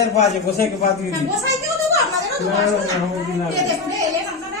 গোসাইয়ের পা আছে, গোসাইকে পা দিয়ে দিই। গোসাইকেও দেবো, আপনাদেরও দেবো। দেখুন এলেন আপনারা।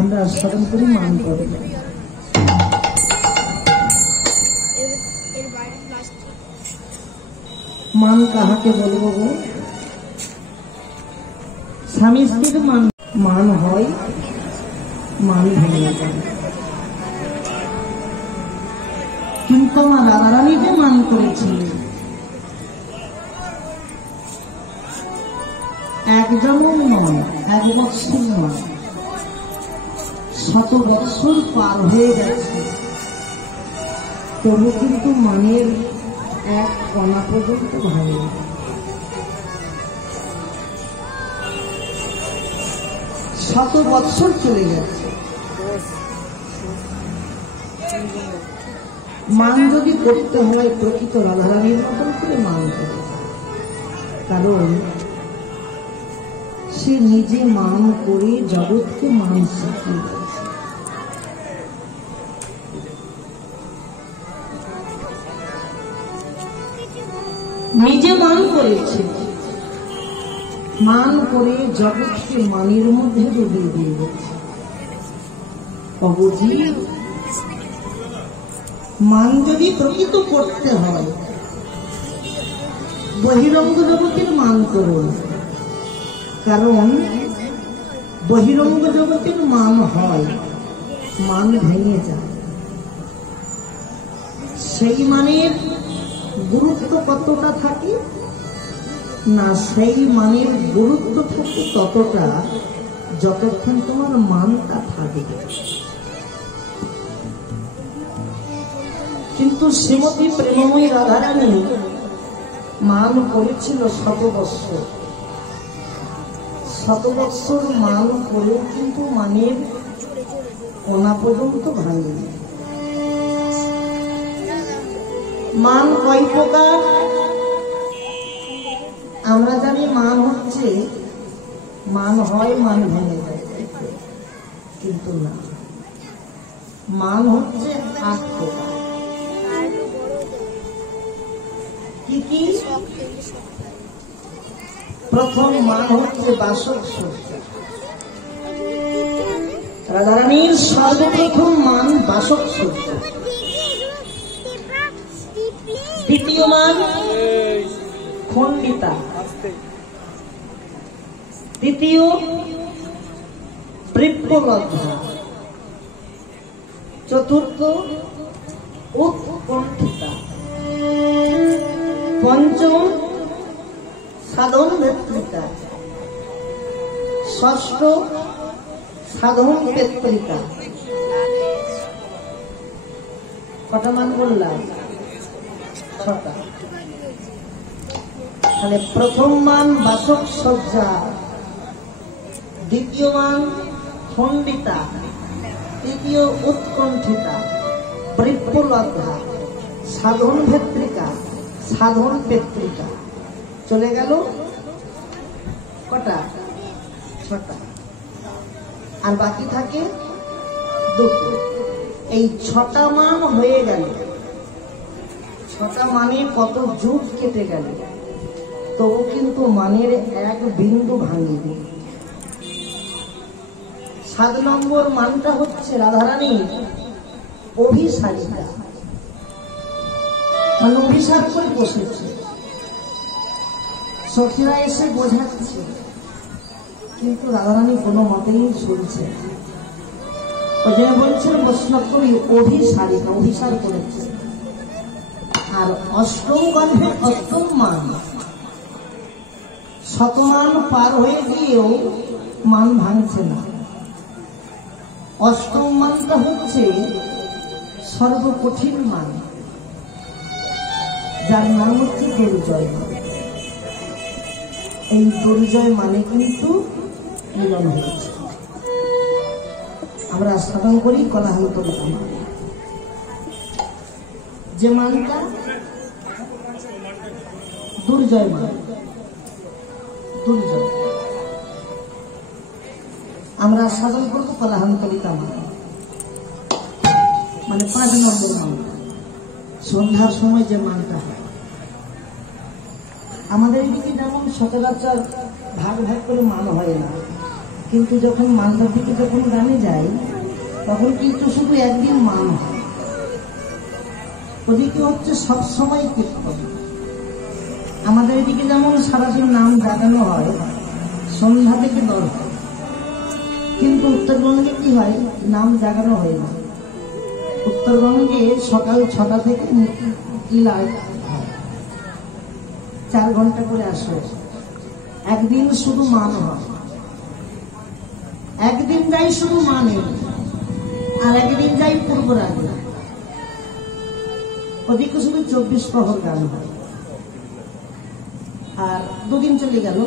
আমরা স্মরণ করি, মান করি। মান কাহাকে বলবো গো? স্বামী স্ত্রীর মান মান হয়, মান ভেঙে যায়। কিন্তু আমার রাধারানীকে মান করেছি, এক জন্ম নয়, এক বৎসর নয়, 100 বৎসর পার হয়ে গেছে, তবু কিন্তু মানের এক কণা পর্যন্ত ভালো। 100 বৎসর চলে গেছে, মান যদি করতে হয় প্রকৃত রাধারানীর মতন করে মান করে, কারণ সে নিজে মান করে জগৎকে মান শিখিয়ে দেয়। নিজে মান করেছে, মান করে জগৎকে মানের মধ্যে ডুবিয়ে দিয়ে গেছে। অবুঝি মান যদি প্রকৃত করতে হয়, বহিরঙ্গ জগতের মান করুন, কারণ বহিরঙ্গ জগতের মান হয়, মান ভেঙে যায়। সেই মানের গুরুত্ব কতটা থাকে না, সেই মানের গুরুত্ব থাকে ততটা যতক্ষণ তোমার মানটা থাকে। কিন্তু শ্রীমতী প্রেমময়ী রাধারানী মান করেছিল 100 বৎসর। 100 বৎসর মান করেও কিন্তু মানের কোনা পর্যন্ত ভাঙেনি। মান কয় প্রকার আমরা জানি? মান হচ্ছে, মান হয়, মান ভেঙে যায়, কিন্তু না, মান হচ্ছে 8 প্রকার। কি কি? প্রথম মান হচ্ছে বাসক শস্য। রাধারানীর সর্বপ্রথম মান বাসক শস্য। দ্বিতীয় মান খণ্ডিতা, তৃতীয় বৃক্ষলব্ধা, চতুর্থ উৎকণ্ঠিতা, পঞ্চম সাধন ভেত্রিকা, ষষ্ঠ সাধন পেত্রিকা। কটা মান বললাম? ছটা। তাহলে প্রথম মান বাসক সজ্জা, দ্বিতীয় মান খণ্ডিতা, তৃতীয় উৎকণ্ঠিতা, বৃক্ষলব্ধা, সাধন ভেত্রিকা, সাধন পেত্রিকা। চলে গেল কটা? ছটা। আর বাকি থাকে দুটো। এই ছটা মান হয়ে গেল। ছটা মানে কত যুগ কেটে গেল, তবু কিন্তু মানের এক বিন্দু ভাঙিনি। 7 নম্বর মানটা হচ্ছে রাধারানীর অভিসারিতা, মানে অভিসার করে বসেছে। সখীরা এসে বোঝাচ্ছে, কিন্তু রাধারানী কোনো মতেই শুনছে। ওই জন্য বলছেন বৈষ্ণব কবি অভিসারিতা, অভিসার করেছে। আর অষ্টম গন্ধে অষ্টম মান, শতমান পার হয়ে গিয়েও মান ভাঙছে না। অষ্টম মানটা হচ্ছে সর্বকঠিন মান, যার নাম হচ্ছে দুর্জয়। এই দুর্জয় মানে কিন্তু মিলন হয়েছে। আমরা সাধন করি কলাহলতরিত মান, যে মানটা দুর্জয় মান। দুর্জয় আমরা সাধন করবো কলাহলতরিতা মান, মানে 5 নম্বর মান, সন্ধ্যার সময় যে মানটা হয়। আমাদের এদিকে যেমন সচরাচর ভাগ ভাগ করে মান হয় না, কিন্তু যখন মানটার দিকে যখন গানে যায় তখন কিন্তু শুধু একদিন মান হয়। ওদিকে হচ্ছে সবসময় কীর্তন। আমাদের এদিকে যেমন সারাদিন নাম জাগানো হয়, সন্ধ্যা থেকে দল হয়, কিন্তু উত্তরবঙ্গে কি হয়? নাম জাগানো হয় না। উত্তরবঙ্গে সকাল 6টা থেকে কিলায় 4 ঘন্টা করে আসে। একদিন শুধু মান হয়, একদিন যাই শুধু মানে, আর একদিন যাই পূর্ব রাগে। ওদিকে শুধু 24 প্রহর গান হয়। আর 2 দিন চলে গেল,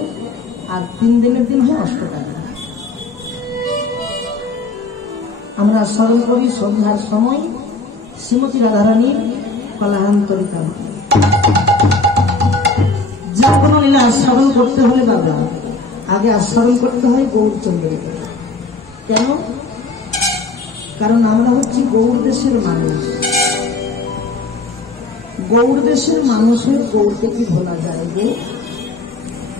আর 3 দিনের দিন হয় অষ্টকালী। আমরা স্মরণ করি সন্ধ্যার সময় শ্রীমতী রাধারানীর কলাহলতরিতা মান। যে কোনো লীলা আস্বাদন করতে হলে বাবা আগে আস্বাদন করতে হয় গৌরচন্দ্রকে। কেন? কারণ আমরা হচ্ছি গৌর দেশের মানুষ। গৌর দেশের মানুষের গৌরকে কি ভোলা যায়?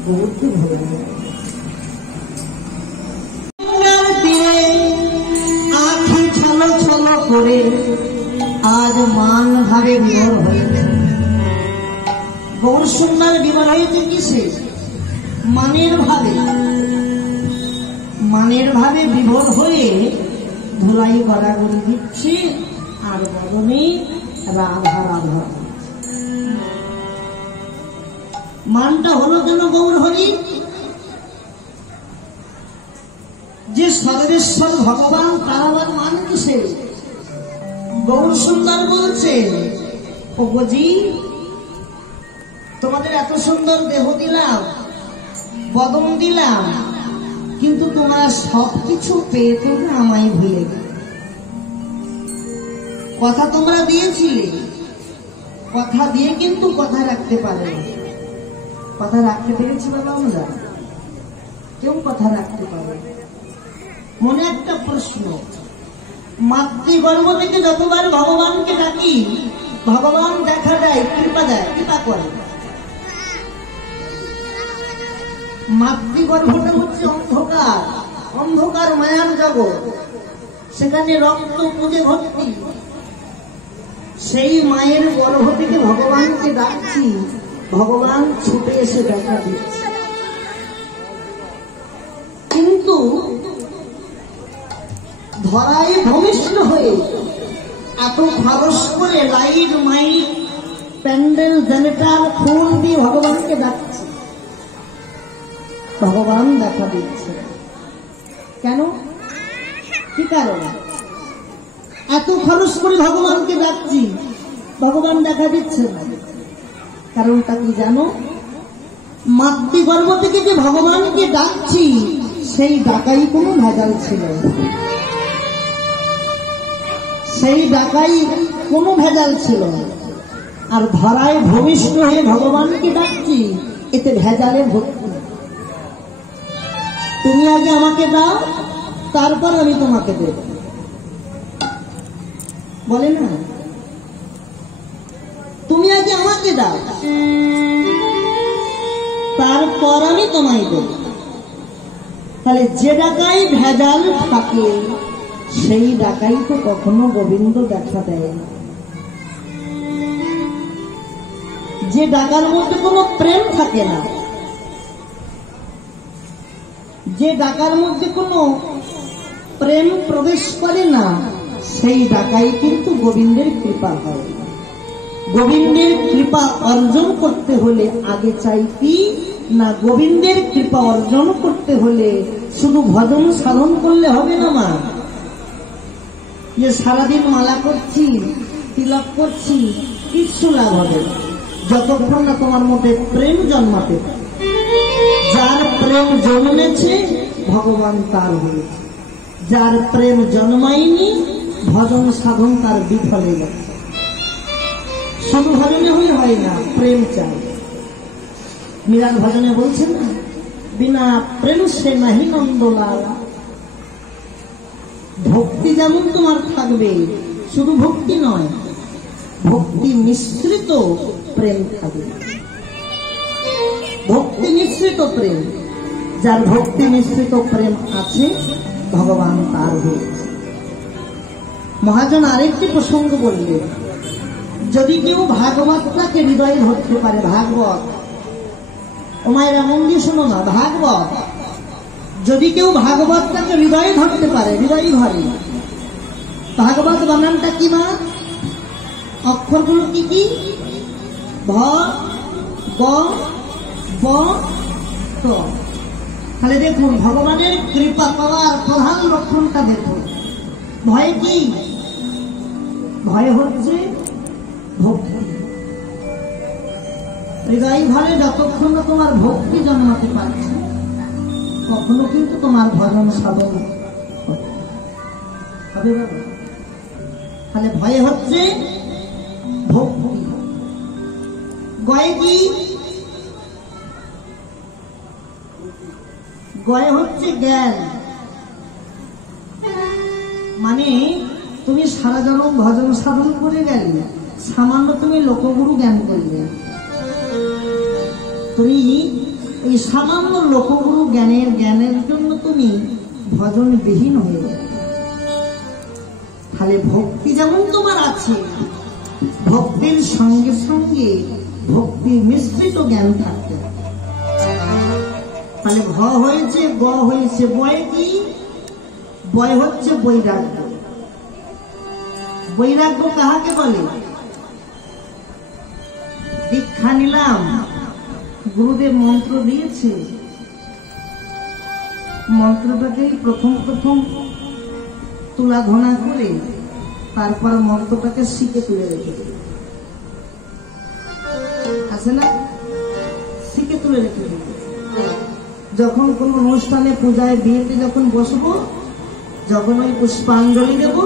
গৌরকে ভোলা যায়। আখি ছলো ছলো করে আজ মান ভাবে বিভোর হয়েছে। গৌর সুন্দর বিভোর হয়েছে কিসে? মানের ভাবে। মানের ভাবে বিভোর হয়ে ধুলাই গড়াগড়ি দিচ্ছে, আর বদনে রাধা রাধা। মানটা হলো কেন গৌর হরি? যে সর্বেশ্বর ভগবান, তার আবার মান কিসে? গৌর সুন্দর বলছে, ওগোজি তোমাদের এত সুন্দর দেহ দিলাম, বদন দিলাম, কিন্তু তোমরা সবকিছু পেয়ে তোমরা আমায় ভুলে গেলে। কথা তোমরা দিয়েছিলে, কথা দিয়ে কিন্তু কথা রাখতে পারে। কথা রাখতে পেরেছি বাবা? আমরা কেউ কথা রাখতে পারে? মনে একটা প্রশ্ন, মাতৃগর্ভ থেকে যতবার ভগবানকে ডাকি, ভগবান দেখা দেয়, কৃপা দেয়, কৃপা করে। মাতৃগর্ভটা হচ্ছে অন্ধকার, অন্ধকার মায়ার জগৎ, সেখানে রক্ত পুজে ভর্তি। সেই মায়ের গর্ভ থেকে ভগবানকে ডাকছি, ভগবান ছুটে এসে দেখা দিচ্ছে। কিন্তু ধরায় ভূমিষ্ঠ হয়ে এত খরচ করে লাইট মাইক প্যান্ডেল জেনারেটর ফুল দিয়ে ভগবানকে ডাকছে, ভগবান দেখা দিচ্ছে। কেন? কি কারণ? এত খরচ করে ভগবানকে ডাকছি, ভগবান দেখা দিচ্ছে না। কারণটা কি জানো? মাতৃগর্ভ থেকে যে ভগবানকে ডাকছি সেই ডাকাই কোনো ভেজাল ছিল, সেই ডাকাই কোনো ভেজাল ছিল। আর ধরায় ভূমিষ্ঠ হয়ে ভগবানকে ডাকছি, এতে ভেজালে ভর্তি। তুমি আগে আমাকে দাও, তারপর আমি তোমাকে দেব, বলে না? তুমি আগে আমাকে দাও, তারপর আমি তোমায় দেব। তাহলে যে ডাকাই ভেজাল থাকে সেই ডাকাই তো কখনো গোবিন্দ দেখা দেয় না। যে ডাকার মধ্যে কোনো প্রেম থাকে না, যে ডাকার মধ্যে কোনো প্রেম প্রবেশ করে না, সেই ডাকাই কিন্তু গোবিন্দের কৃপা হয়। গোবিন্দের কৃপা অর্জন করতে হলে আগে চাইতি না, গোবিন্দের কৃপা অর্জন করতে হলে শুধু ভজন সাধন করলে হবে না মা। যে সারাদিন মালা করছি, তিলক করছি, কিচ্ছু লাভ হবে যতক্ষণ না তোমার মধ্যে প্রেম জন্মাতে। যার প্রেম জন্মেছে ভগবান তার হয়েছে, যার প্রেম জন্মায়নি ভজন সাধন তার বিফলে যাচ্ছে। শুধু ভজনে হলে হয় না, প্রেম চাই। মীরার ভজনে বলছেন না, বিনা প্রেম সে নাহি নন্দলালা। ভক্তি যেমন তোমার থাকবে, শুধু ভক্তি নয়, ভক্তি মিশ্রিত প্রেম থাকবে। ভক্তি মিশ্রিত প্রেম, যার ভক্তি মিশ্রিত প্রেম আছে ভগবান তার হয়েছে। মহাজন আরেকটি প্রসঙ্গ বললেন, যদি কেউ ভাগবতটাকে হৃদয়ে ধরতে পারে, ভাগবত, ও মায়েরা মন দিয়ে শোনো না, ভাগবত যদি কেউ ভাগবতটাকে হৃদয়ে ধরতে পারে, হৃদয়ে ধরে। ভাগবত বানানটা কি মা? অক্ষরগুলো কি কি? ভ, গ, ব, ত। তাহলে দেখুন ভগবানের কৃপা পাওয়ার প্রধান লক্ষণটা দেখুন। ভয় কি? ভয় হচ্ছে ভক্তি। হৃদয় ঘরে যতক্ষণ না তোমার ভক্তি জন্মাতে পারছে, কখনো কিন্তু তোমার ভজন সাধন হবে না। তাহলে ভয় হচ্ছে ভক্তি। গয়ে কি? গয়ে হচ্ছে জ্ঞান। মানে তুমি সারা জনম ভজন সাধন করে গেলে, সামান্য তুমি লোকগুরু জ্ঞান করলে, তুমি এই সামান্য লোকগুরু জ্ঞানের জন্য তুমি ভজন বিহীন হয়ে যাবে। তাহলে ভক্তি যেমন তোমার আছে, ভক্তির সঙ্গে সঙ্গে ভক্তি মিশ্রিত জ্ঞান থাকতে হবে। তাহলে ভ হয়েছে, গ হয়েছে, বয় কি? বয় হচ্ছে বৈরাগ্য। বৈরাগ্য কাহাকে বলে? দীক্ষা নিলাম, গুরুদেব মন্ত্র দিয়েছে, মন্ত্রটাকেই প্রথম তুলা ঘনা করে তারপর মন্ত্রটাকে শিখে তুলে রেখে দিল, আছে না? শিখে তুলে রেখে দিল। যখন কোন অনুষ্ঠানে, পূজায়, বিয়েতে যখন বসবো, যখন ওই পুষ্পাঞ্জলি দেব,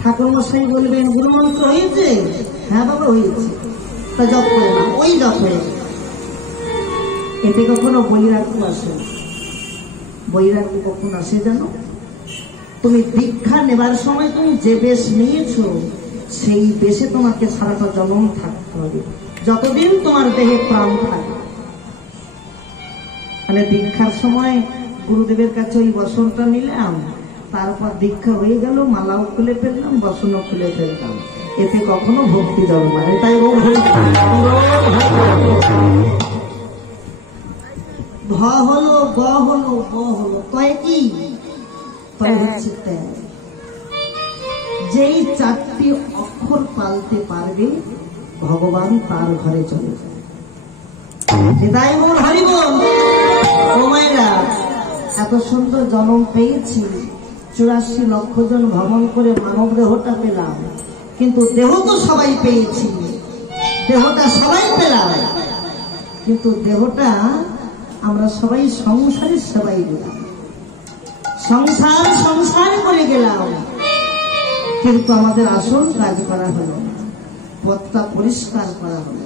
ঠাকুর মশাই বলবেন গুরু মন্ত্র হয়েছে? হ্যাঁ বাবা হয়েছে। তা জপ করে না, ওই জপ হয়েছে। এতে কখনো বৈরাগ্য আসে? বৈরাগ্য কখন আসে জানো? তুমি দীক্ষা নেবার সময় তুমি যে বেশ নিয়েছো, সেই বেশে তোমাকে সারাটা জন্ম থাকতে হবে, যতদিন তোমার দেহে প্রাণ থাকে। মানে দীক্ষার সময় গুরুদেবের কাছে ওই বসনটা নিলাম, তারপর দীক্ষা হয়ে গেল, মালাও খুলে ফেললাম, বসনও খুলে ফেললাম, এতে কখনো ভক্তি জন্মায়। তাই ভ হলো, গ হলো, ব হলো, তয় কি? তয় হচ্ছে ত্যাগ। যেই 4টি অক্ষর পালতে পারবে ভগবান তার ঘরে চলে যায়। হৃদয় মোর হরি বল। ও মায়েরা, এত সুন্দর জন্ম পেয়েছি, 84 লক্ষ জন ভ্রমণ করে মানব দেহটা পেলাম, কিন্তু দেহ তো সবাই পেয়েছি, দেহটা সবাই পেলাম, কিন্তু দেহটা আমরা সবাই সংসারের সেবাই দিলাম, সংসার সংসার করে গেলাম, কিন্তু আমাদের আসল কাজ করা হলো না, পথটা পরিষ্কার করা হলো।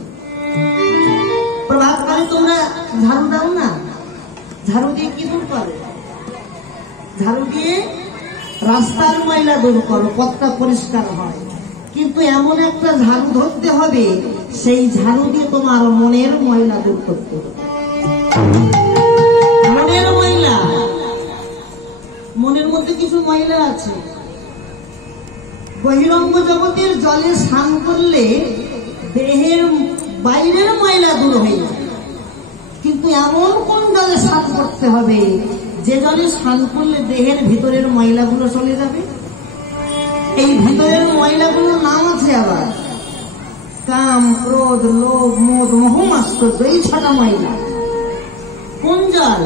প্রভাত কালে তোমরা ঝাড়ু দাও না, ঝাড়ু দিয়ে কি দূর করো? ঝাড়ু দিয়ে রাস্তার ময়লা দূর করো, পথটা পরিষ্কার হয়। কিন্তু এমন একটা ঝাড়ু ধরতে হবে, সেই ঝাড়ু দিয়ে তোমার মনের ময়লা দূর করতে হবে। মনের ময়লা, মনের মধ্যে কিছু ময়লা আছে। বহিরঙ্গ জগতের জলে স্নান করলে দেহের বাইরের ময়লা দূর হয়ে যায়, কিন্তু এমন কোন জলে স্নান করতে হবে যে জলে স্নান করলে দেহের ভিতরের ময়লাগুলো চলে যাবে? এই ভিতরের ময়লাগুলোর নাম আছে আবার, কাম, ক্রোধ, লোভ, মোদ, মোহ, মাৎসর্য, এই 6টা ময়লা। কোন জল?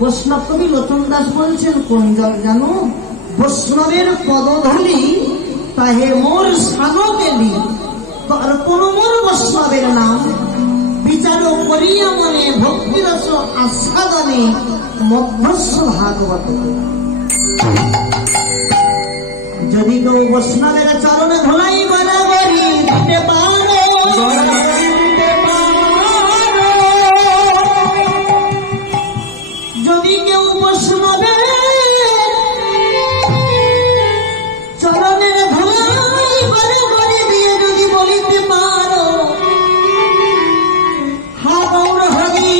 বৈষ্ণব কবি লোচন দাস বলছেন, কোন জল জানো? বৈষ্ণবের পদধূলি তাহে মোর সাধকেলি, আর কোন মোর বৈষ্ণবের নাম বিচার করিয়া মনে ভক্তিরস আস্বাদনে মধ্যস্ব ভাগবত। যদি কেউ বৈষ্ণবের চরণে ধুলাই বরাবরি দিতে পারো, যদি কেউ বৈষ্ণবের চরণের ধুলাই বরাবরি দিয়ে যদি বলিতে পারো, হা গৌর হরি,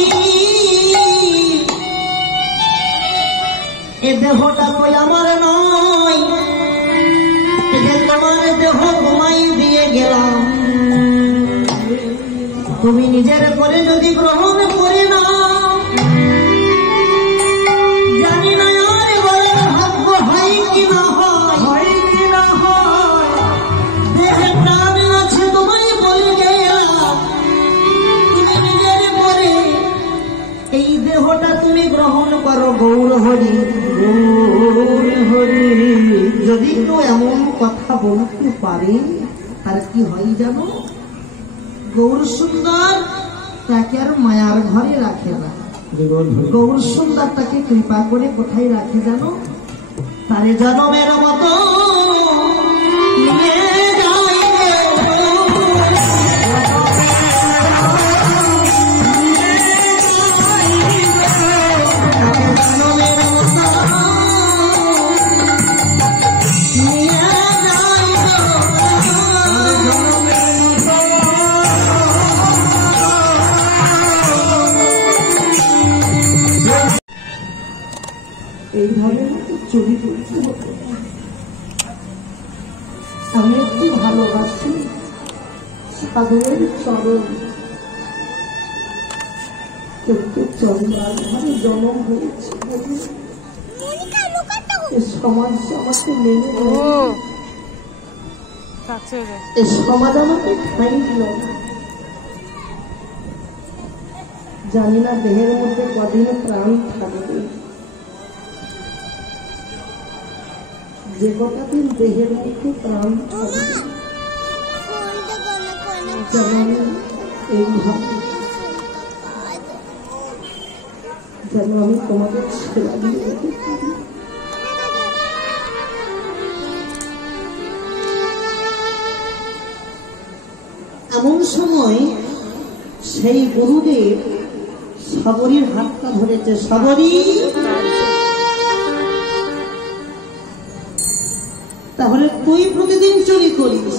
এ দেহটা কই আমার নয়, তোমার দেহ ঘুমাই দিয়ে গেলাম, তুমি নিজের করে যদি গ্রহণ করে না, জানি না আর বলার ভাগ্য হয় কি না হয়, কি না হয়। দেহে প্রাণ আছে তোমায় বলে গেলাম, তুমি নিজের করে এই দেহটা তুমি গ্রহণ করো। গৌর হরি, গৌর হরি। যদি কেউ এমন কথা বলতে পারে তার কি হয় জানো? গৌর সুন্দর তাকে আর মায়ার ঘরে রাখে না, গৌর সুন্দর তাকে কৃপা করে কোথায় রাখে জানো? তারে জনমের মতো নিয়ে যায়। এইভাবে চুরি করছি। আমি একটু ভালোবাসি সাধুর চরণ, কিন্তু চন্দ্রার ঘরে জন্ম হয়েছে, সমাজ আমাকে মেনে, সমাজ আমাকে ঠাই দিল না। জানি না দেহের মধ্যে কদিন প্রাণ থাকবে, যে কটা দিন দেহের মধ্যে প্রাণ থাকবে যেন এইভাবে, যেন আমি তোমাদের সেবা দিয়ে যেতে পারি। এমন সময় সেই গুরুদেব সবরীর হাতটা ধরেছে। সবরী, তাহলে তুই প্রতিদিন চুরি করিস,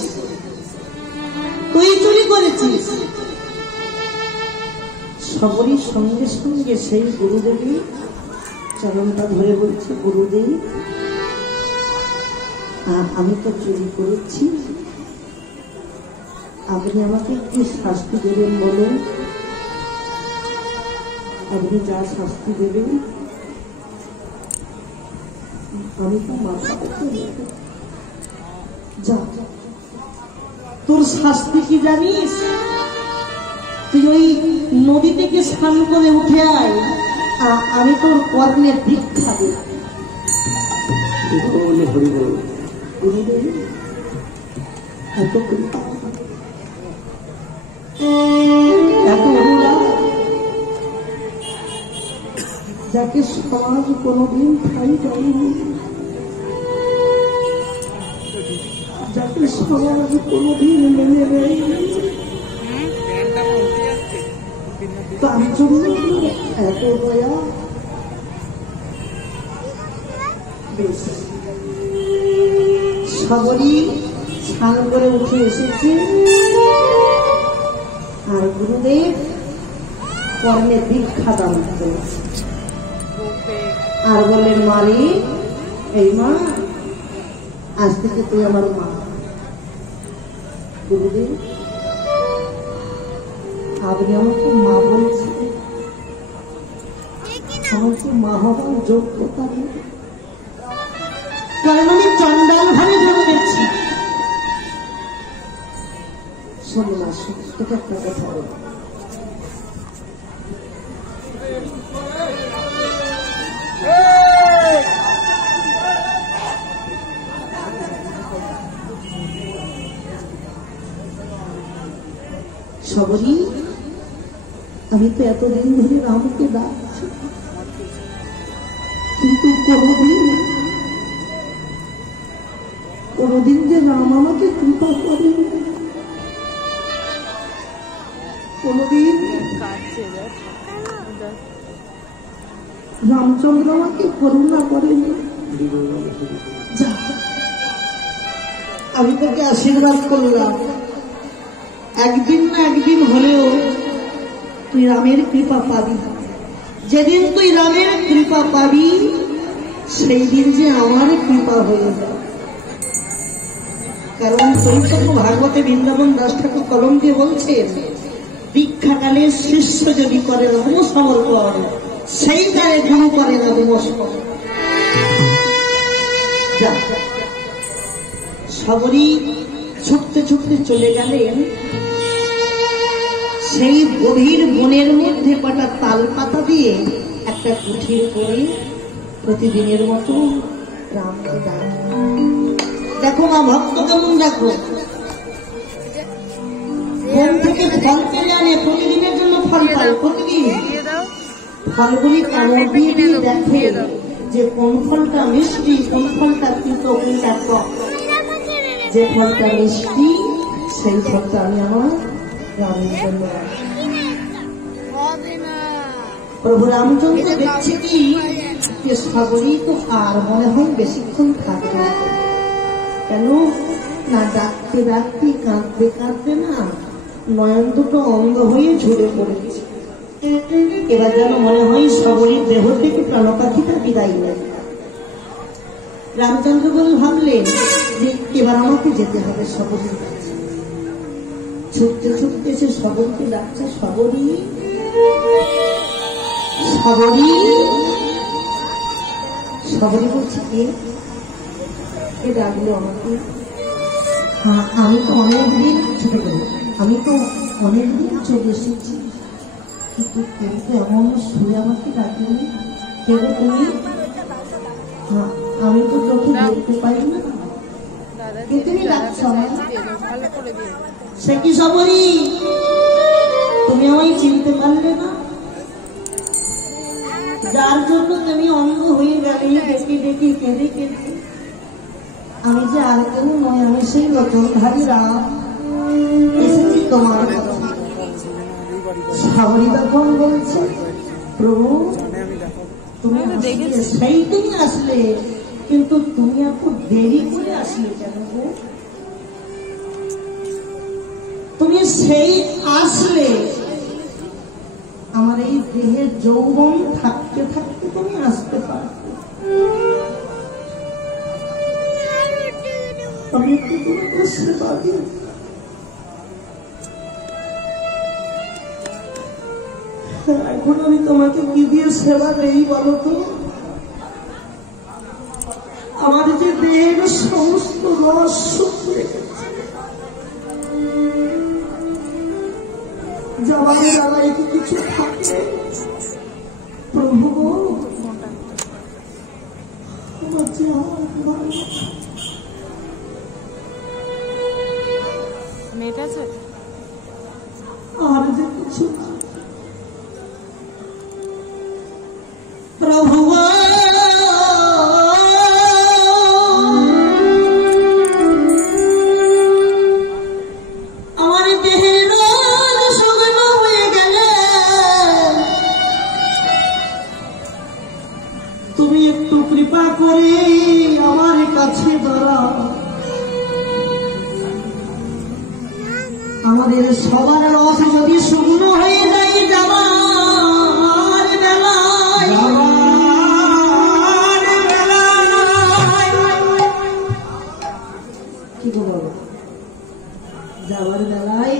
তুই চুরি করেছিস। সবরীর সঙ্গে সঙ্গে সেই গুরুদেবী চরণটা ধরে বলছে, গুরুদেব আমি তো চুরি করেছি, আপনি আমাকে কি শাস্তি দেবেন বলুন? আপনি যা শাস্তি দেবেন আমি তো মাথা যা। তোর শাস্তি কি জানিস? তুই ওই নদী থেকে স্নান করে উঠে আয়, আমি তোর কর্মের ভিক্ষা দেব। যাকে সমাজ কোনদিন ঠাই দেয়নি, যাকে সমাজ কোনদিন মেনে নেয়নি, তার জন্য এত দয়া। বেশ, সাগরী স্নান করে উঠে এসেছে, আর গুরুদেব কর্মে ভিক্ষা দান করেছে। আর বললেন, মারি এই মা, আজ থেকে তুই আমার মা। গুরুদেব আপনি আমাকে মা বলছেন, আমার কি মা হবার যোগ্যতা নেই? কারণ আমি চন্ডাল ভাবে জন্মেছি। শোনো না, তোকে একটা কথা বল। সবরই, আমি তো এতদিন ধরে রামকে ডাকছি, কিন্তু কোনদিন যে রাম আমাকে কৃপা করেন, কোনদিন রামচন্দ্র আমাকে করুণা করেন। আমি তোকে আশীর্বাদ করলাম, একদিন না একদিন হলেও তুই রামের কৃপা পাবি। যেদিন তুই রামের কৃপা পাবি, সেই দিন যে আমার কৃপা হয়ে যাবে। কারণ চৈতন্য ভাগবতে বৃন্দাবন দাস ঠাকুর কলম দিয়ে বলছেন, দীক্ষাকালে শিষ্য যদি করে নম সমর্পণ, সেই কালে গুরু করে না নমস্কার। সবরই ছুটতে ছুটতে চলে গেলেন সেই গভীর বনের মধ্যে কটা তাল পাতা দিয়ে একটা কুঠির করে প্রতিদিনের মতো রামকে ডাক। দেখো মা ভক্ত কেমন, দেখো বন থেকে ফল পেরে আনে, প্রতিদিনের জন্য ফল পায়, প্রতিদিন ফলগুলি কামড় দিয়ে দিয়ে দেখে যে কোন ফলটা মিষ্টি, কোন ফলটা তিতো, কোনটা টক। যে ফলটা মিষ্টি সেই ফলটা আমি আমার রামের জন্য। প্রভু রামচন্দ্র দেখছে কি সাগরী তো আর মনে হয় বেশিক্ষণ থাকবে, কেন না ডাকতে ডাকতে কাঁদতে কাঁদতে না নয়ন দুটো অন্ধ হয়ে ঝরে পড়েছে। এবার যেন মনে হয় সাগরীর দেহ থেকে প্রাণপাখিটা বিদায় নেয়। রামচন্দ্র বলে ভাবলেন যে এবার আমাকে যেতে হবে সাগরীর কাছে। ছুটতে ছুটতে সে সাগরীকে ডাকছে, সাগরী সাগরী। সাগরী বলছে, কে ডাকলো আমাকে? আমি তো অনেকদিন ছুটে গেল, আমি তো অনেকদিন চলে এসেছি, কিন্তু কেউ তো এমন শুয়ে আমাকে ডাকেনি। কেউ তুমি? আমি তো চোখে দেখতে পাই না, তুমি ডাকছ আমায়। সে কি সাগরী, তুমি আমায় চিনতে পারলে না? যার জন্য তুমি অন্ধ হয়ে গেলে ডেকে ডেকে কেঁদে কেঁদে, আমি যে আর কেউ নয়, আমি সেই রতনধারী রাম এসেছি তোমার কাছে। সাগরী তখন বলছে, প্রভু তুমি সেই তুমি আসলে, কিন্তু তুমি এত দেরি করে আসলে কেন গো? তুমি সেই আসলে, আমার এই দেহের যৌবন থাকতে থাকতে তুমি আসতে পারবে। আমি একটু তোমাকে সেবা দিই। এখন আমি তোমাকে কি দিয়ে সেবা দেই বলো তো? আমার যে দেহের সমস্ত রস শুকিয়ে গেছে, যাবার বেলায় কি কিছু থাকে? প্রভু আর যে কিছু প্রভু আমার দেহের শুকনো হয়ে গেলে তুমি একটু কৃপা করে আমার কাছে দাঁড়াও। আমাদের সবার রস যদি শুকনো হয়ে যায় যাবার বেলায়, কি বলো, যাবার বেলায়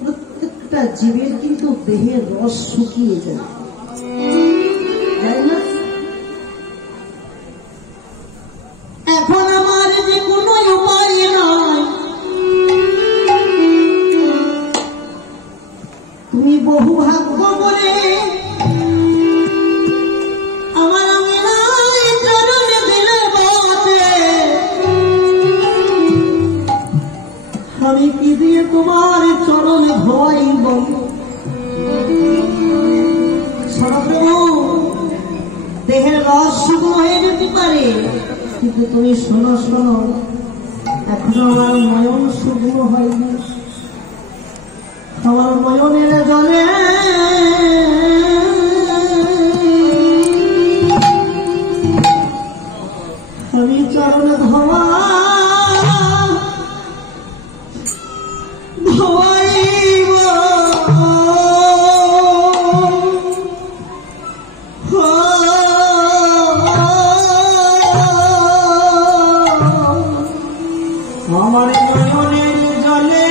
প্রত্যেকটা জীবের কিন্তু দেহের রস শুকিয়ে যায়, তাই না? এখন আমার যে কোনো উপায় নাই, তুমি বহু ভাগ্য করে আমার আঙিনায় চরণে দিলে বাতে, আমি কি দিয়ে তোমার চরণে ধোয়াইব? সর্বপ্রভু, দেহের রস শুকনো হয়ে যেতে পারে, কিন্তু তুমি শোনো শোনো, এখনো আমার নয়ন শুকনো হয়নি। আমার নয়নের জলে আমি চরণ ধোয়াইব। আমার নয়নের জলে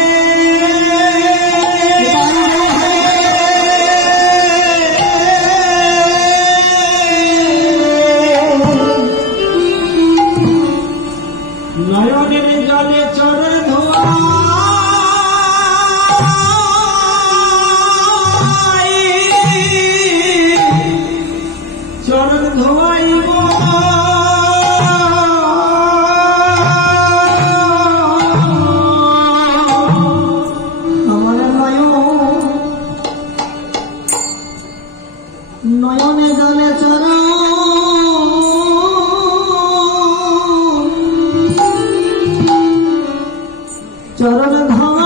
নয়নের জলে চরণ ধোয়াই, চরণ ধোয়াইব। আমার নয়নে জলে চরণ চরণ ধোয়াইব।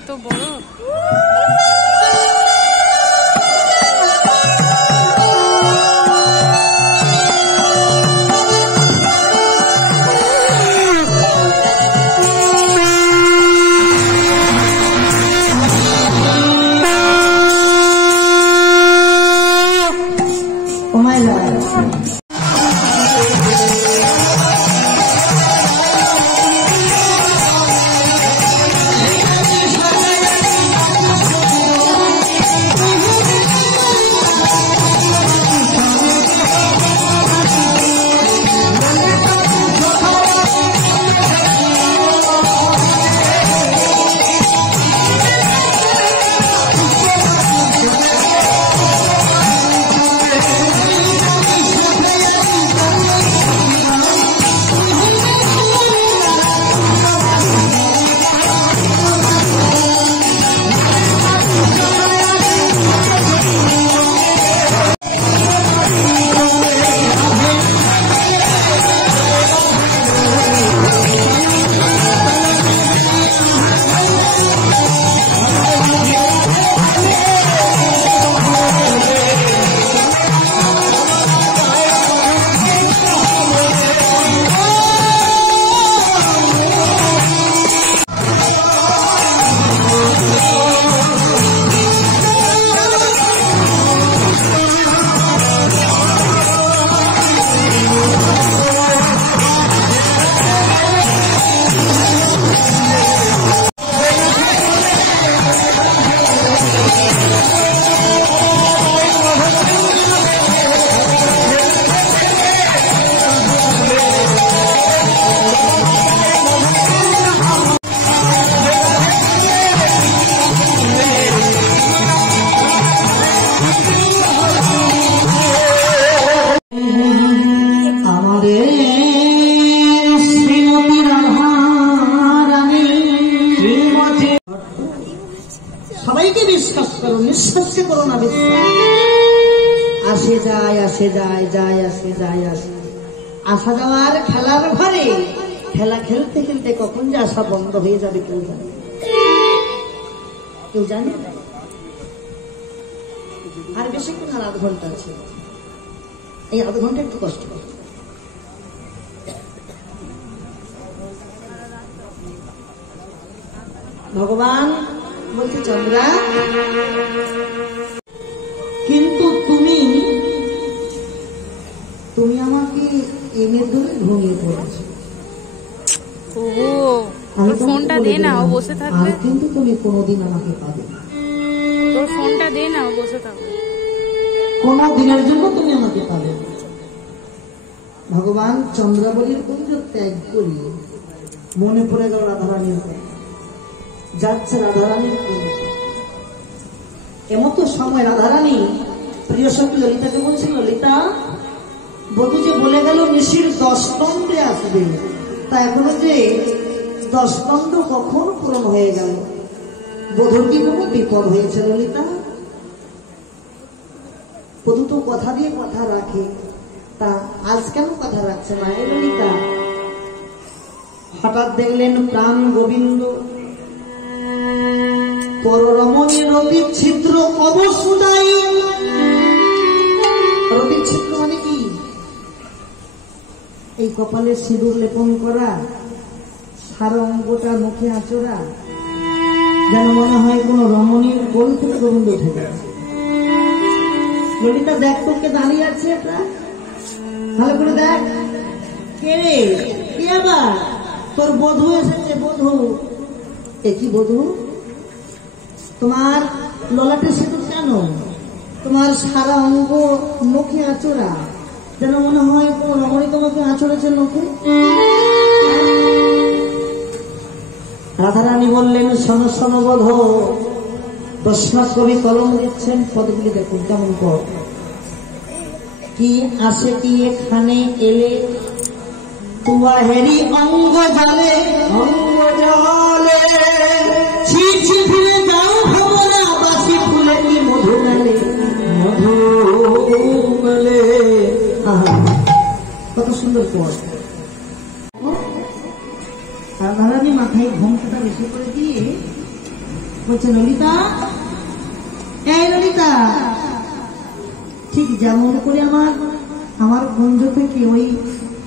এত বড় নিঃশ্বাসে করো না বিশ্বাস। আসে যায় আসে যায় যায় আসে যায় আসে, আসা যাওয়ার খেলার ঘরে খেলা খেলতে খেলতে কখন যে আসা বন্ধ হয়ে যাবে কেউ জানে, কেউ জানে। আর বেশিক্ষণ আর আধ ঘন্টা আছে, এই আধ ঘন্টা একটু কষ্ট করে। ভগবান বলছে চন্দ্রা, কিন্তু তুমি আমাকে এনে ধরে ঘুমিয়ে পড়েছো। তোর ফোনটা দে না, ও বসে থাকবে। কিন্তু তুমি কোনোদিন আমাকে পাবে, তোর ফোনটা দে না, ও বসে থাকবে। কোনো দিনের জন্য তুমি আমাকে পাবে। ভগবান চন্দ্রাবলীর কুঞ্জ ত্যাগ করি মনে পড়ে গেল রাধারানীর কথা, যাচ্ছে রাধারানীর কুঞ্জ। এমতো সময় রাধারানী প্রিয় সখী ললিতাকে বলছে, ললিতা বধূ যে বলে গেল নিশির 10 দণ্ডে আসবে, তা এখনো যে 10 দণ্ড কখন পূরণ হয়ে গেল? বধূর কি কোনো বিপদ হয়েছে ললিতা? বধূ তো কথা দিয়ে কথা রাখে, তা আজ কেন কথা রাখছে না? এই ললিতা হঠাৎ দেখলেন প্রাণ গোবিন্দ পররমণী রবি ছিদ্র অবসুদাই। রবি ছিদ্র মানে কি? এই কপালে সিঁদুর লেপন করা, সারা অঙ্গটা মুখে আঁচড়া, যেন মনে হয় কোন রমণীর কোল থেকে গোবিন্দ উঠে গেছে। ললিতা দেখ তোকে দাঁড়িয়ে আছে, এটা ভালো করে দেখ। কে রে? কে আবার? তোর বধূ এসেছে। বধূ? এ কি বধূ? তোমার ললাটে সিঁদুর কেন? তোমার সারা অঙ্গ মুখে আঁচড়া, যেন মনে হয় কোন রমণী তোমাকে আঁচড়েছে মুখে। রাধারানী বললেন, শোনো শোনো বধূ, দশমা কবি কলম দিচ্ছেন, পদগুলি দেখুন কেমন পদ। কি আসে কি এখানে এলে তুয়া হেরি অঙ্গ জলে, অঙ্গ জলে ছিছি ফুলে যাও ভবনা, বাসি ফুলে কি মধু মেলে, মধু মেলে। কত সুন্দর পদ। রাধারানী মাথায় ঘুমটা বেশি করে দিয়ে বলছে ললিতা, এই ললিতা, ঠিক যেমন করে আমার কুঞ্জ থেকে ওই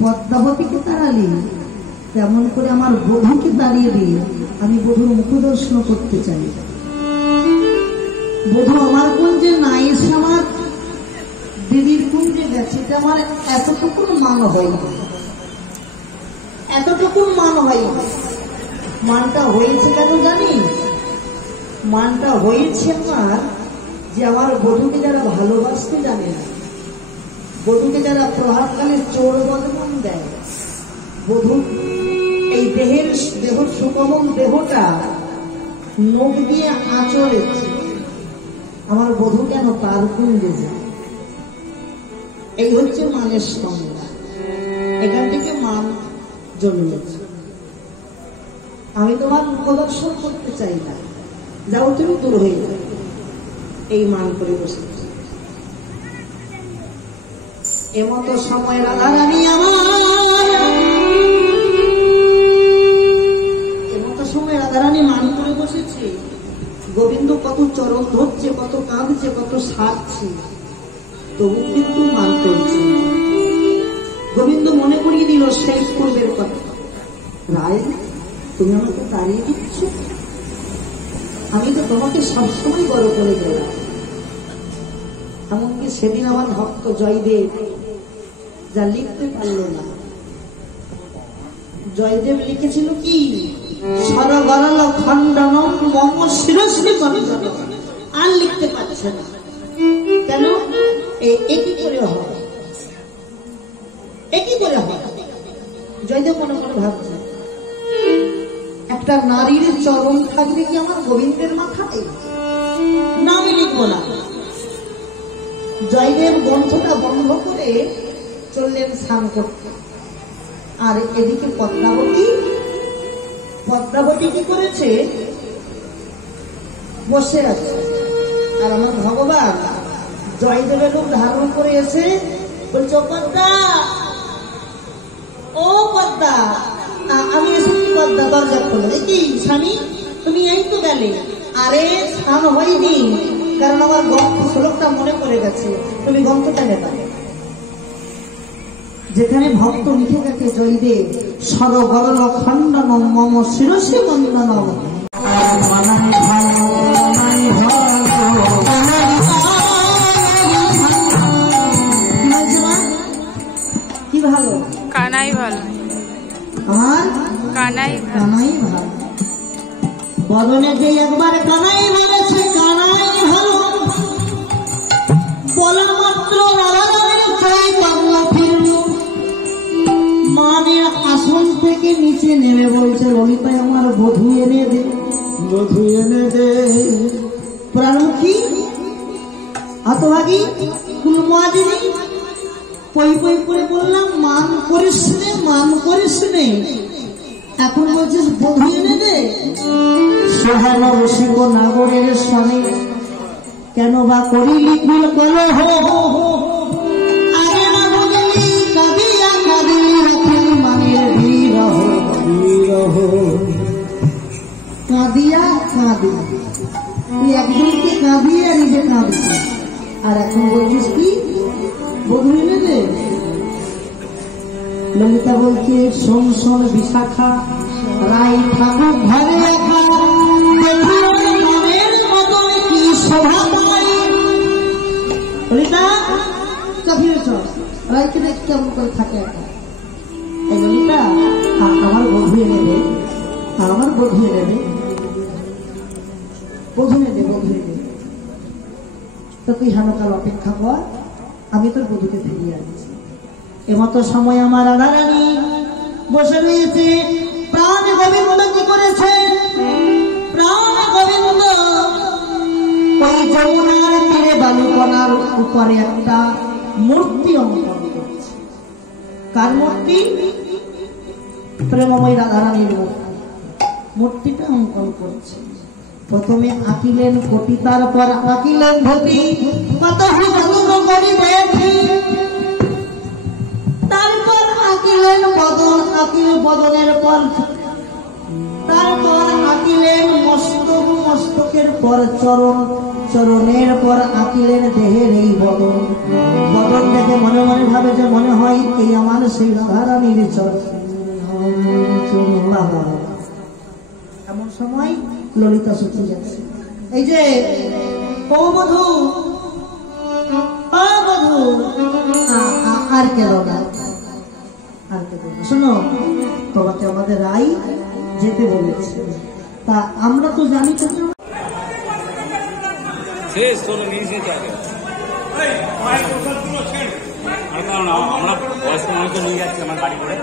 পদ্মাবতীকে তাড়ালি, তেমন করে আমার বধূকে দাঁড়িয়ে দিয়ে আমি বধূর মুখ দর্শন করতে চাই। বধূ আমার কুঞ্জে নাই, এসে আমার দিদির কুঞ্জে গেছে, এটা আমার এতটুকু মান হয়, এতটুকু মান হয়। মানটা হয়েছে কেন জানি? মানটা হয়েছে আমার যে আমার বধূকে যারা ভালোবাসতে জানে না, বধূকে যারা প্রহারকালে চোর বদনাম দেয়, বধূ এই দেহের সুকমল দেহটা নখ দিয়ে আঁচড়েছে, আমার বধূ কেন তার কুঞ্জে যায়? এই হচ্ছে মানের সংজ্ঞা। এখান থেকে মান জন্মেছে। আমি তোমার প্রদর্শন করতে চাই না, যাও তুমি দূর হয়ে যাও, এই মান করে বসে। এমতো সময় রাধারানী এমতো সময় রাধারানী মান করে বসেছে। গোবিন্দ কত চরণ ধরছে, কত কাঁদছে, কত সারছে, তবু কিন্তু মান করছে। গোবিন্দ মনে করিয়ে দিল সেই পূর্বের কথা। রায়, তুমি আমাকে তাড়িয়ে দিচ্ছ, আমি তো তোমাকে সবসময় বড় করে দিলাম। এমনকি সেদিন আমার ভক্ত জয়দেব যা লিখতে পারল না, জয়দেব লিখেছিল কি? সরগরল খণ্ডনম মম শিরস্বী খণ্ডন। আর লিখতে পারছে না কেন? একই করে হয়, একই করে হয়। জয়দেব মনে মনে ভাবছে, একটা নারীর চরণ থাকবে কি আমার গোবিন্দের মাথায়? না, আমি লিখবো না। জয়দেব গ্রন্থটা বন্ধ করে চললেন স্নান করতে। আর এদিকে পদ্মাবতী কি করেছে? বসে আছে। আর আমার ভগবান জয়দেবের রূপ ধারণ করে এসে বলছে, পদ্মা, ও পদ্মা, আমি এসেছি পদ্মা, দরজা খোলো। কি স্বামী, তুমি এই তো গেলে? আরে স্নান হয়নি, কারণ আমার গ্রন্থ শ্লোকটা মনে পড়ে গেছে, তুমি গ্রন্থটা নেবা। যেখানে ভক্ত লিখে গেছে জয়দেব সরগরল খণ্ডন মম শিরস্বী বন্দনম। কি ভালো? কানাই ভালো, আমার কানাই ভালো। কানাই ভালো। বদনে যে একবার কানাই বলেছে, কানাই ভালো বলা মাত্র নারায়ণের চৈতন্য ফিরল। মানের আসন থেকে নিচে নেমে বলছে, ললিতা, আমার বধূ এনে দে, বধূ এনে দে। প্রাণমুখী, হতভাগী, কুলমাদিনী, পই পই করে বললাম, মান করিস নে, মান করিস নে, এখন বলছিস বধূ এনে দে। সোহান রসিক নাগরের স্বামী, কেন বা করিলি কুল কলহ? আরে না বলিলি কাঁদিয়া কাঁদিলি রাখিলি মানের বিরহ, বিরহ। কাঁদিয়া কাঁদি, তুই একজনকে কাঁদিয়ে নিজে কাঁদছি, আর এখন বলছিস কি বধূ এনে দে? ললিতা বলছে, শোন শোন বিশাখা, রাই ঠাকুর ঘরে একা, কি শোভা পায়। ললিতা, কাফির চল, রাইকে দেখ কেমন করে থাকে একা। এই ললিতা, আমার বধূ এনে দে, আমার বধূ এনে দে, বধূ এনে দে, বধূ এনে দে। তো তুই হেনকাল অপেক্ষা কর, আমি তোর বধূকে ফিরিয়ে আনছি। এমতো সময় আমার রাধারানী বসে রয়েছে। প্রাণ গোবিন্দ কি করেছে? প্রাণ গোবিন্দ ওই যমুনার তীরে বালুকণার উপরে একটা মূর্তি অঙ্কন করছে। কার মূর্তি? প্রেমময়ী রাধারানীর মূর্তি। মূর্তিটা অঙ্কন করছে। প্রথমে আঁকিলেন কোটি, তারপর আঁকিলেন ধতি, কত করি দেখি, তারপর আঁকিলেন বদন, আঁকিলেন বদনের পর, তারপর আঁকিলেন মস্তক, মস্তকের পর চরণ, চরণের পর আঁকিলেন দেহের এই বদন। বদন দেখে মনে মনে ভাবে যে মনে হয় এই আমার সেই রাধারানীর চরণ। বাবা, এমন সময় ললিতা সখী যাচ্ছে। এই যে ও বধূ, ও বধূ, আর কেন না, আর কেন না, শোনো, তোমাকে আমাদের রাই যেতে বলেছে। তা আমরা তো জানি তো আমরা বয়স্ক মানুষকে নিয়ে যাচ্ছি আমার গাড়ি করে।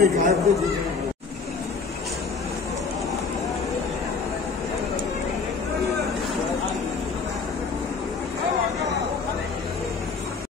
এই গায়েব